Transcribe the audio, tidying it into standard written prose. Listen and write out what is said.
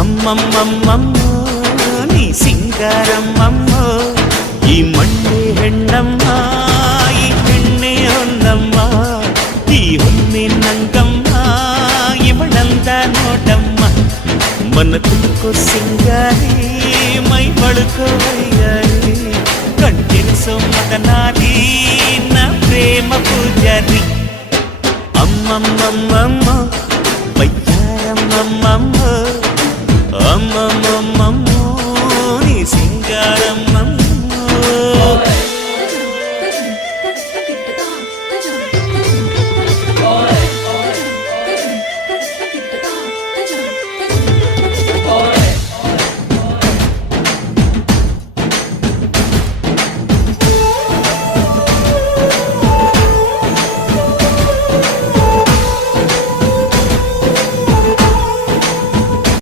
ಅಮ್ಮಮ್ಮಮ್ಮಮ್ಮೋ ನೀ ಸಿಂಗಾರಮ್ಮಮ್ಮೋ ಈ ಮಣ್ಣೆ ಹೆಣ್ಣಮ್ಮ ಈ ಹೆಣ್ಣೆ ಹೊನ್ನಮ್ಮ ಈ ಹೊನ್ನೆ ನಂಗಮ್ಮ ಇವಳಂದ ನೋಡಮ್ಮ ಮನ ತುಮಕೋ ಸಿಂಗಾರಿ ಮೈ ಬಳುಕೋ ವೈಯಾರಿ ಕಣ್ತಿರಿಸೋ ಮದನಾರಿ ನ ಪ್ರೇಮ ಪೂಜಾರಿ ಅಮ್ಮಮ್ಮಮ್ಮಮ್ಮ ವೈಯಾರಮ್ಮಮ್ಮಮ್ಮ ಅಮ್ಮಮ್ಮ